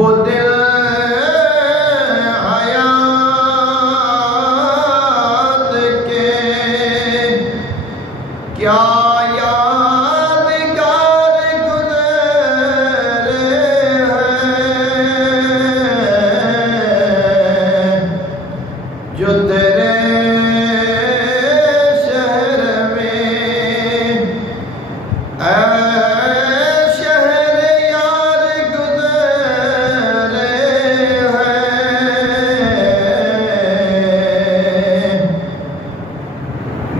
वो दिल हयात के क्या यादगार गुज़रे हैं जो तेरे शहर में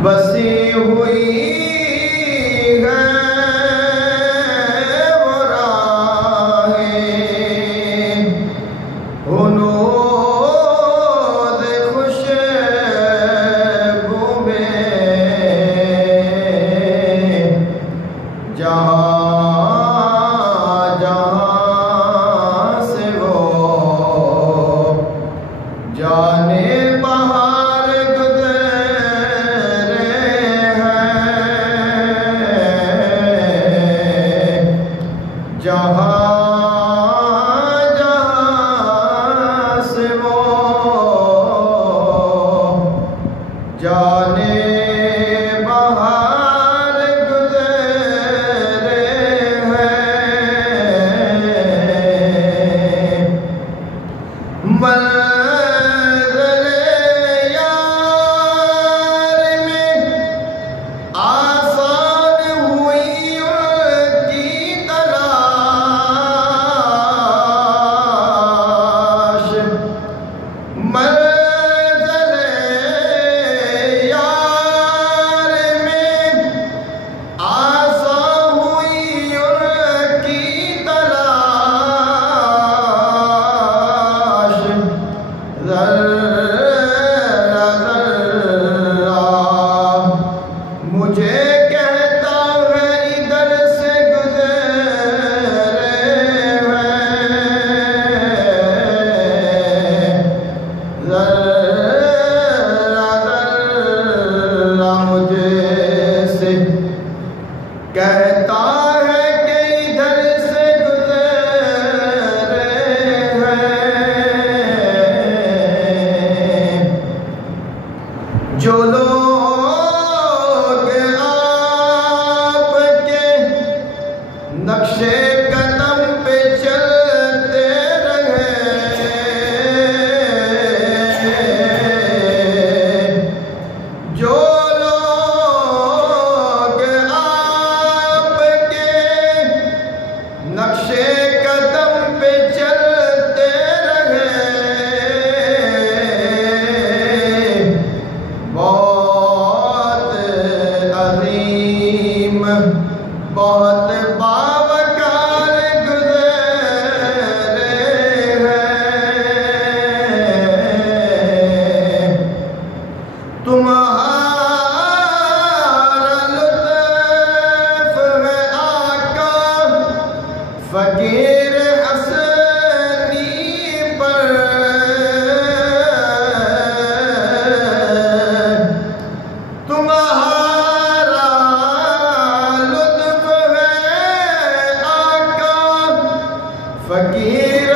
बसी हुई है वो राहें हुनूद खुशबू में जहाँ जहाँ से वो जाने जहाँ जहाँ से वो जाने बहार गुज़रे हैं मंज़िल यार में आसान हुई मुझे कहता है इधर से गुज़रे हैं ज़र्रा ज़र्रा मुझे से कहता है कि इधर से गुज़रे हैं जो लोग नक्शे कदम पे चलते रहे जो लोग आपके नक्शे कदम पे चलते रहे बहुत अजीम बहुत बावकार गुज़रे हैं तुम्हारा लुत्फ़ है आका फ़कीर हसनी पर फ़कीर